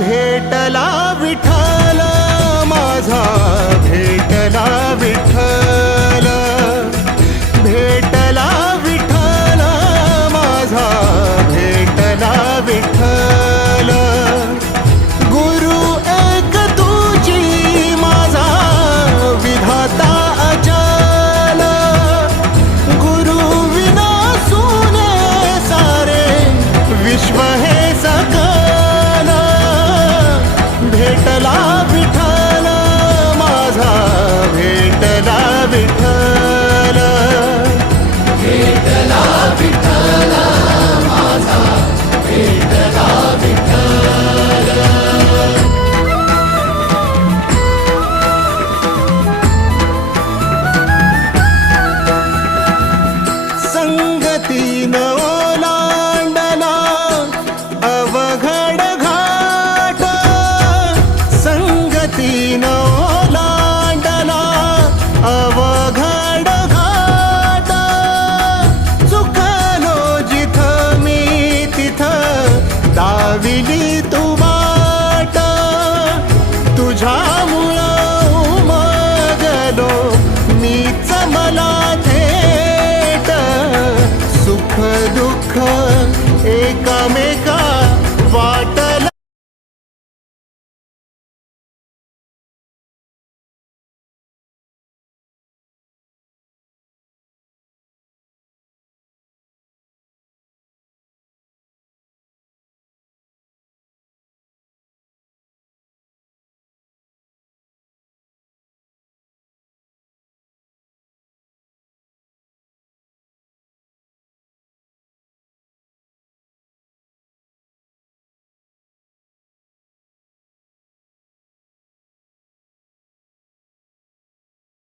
भेटला विठ्ठल माझा, भेटला विठ्ठल, भेटला विठ्ठल माझा, भेटला विठ्ठल. गुरु एक तुझी माझा विधाता अचल, गुरु विना सुने सारे विश्व हे सकल. भेटला विठ्ठल माझा, भेटला विठ्ठल, भेटला विठ्ठल माझा, भेटला विठ्ठल. संगतीन ओलांडला अवघड घाट, संगतीन ओलांडला अवघड घाट. चुकलो जिथं मी तिथं दाविली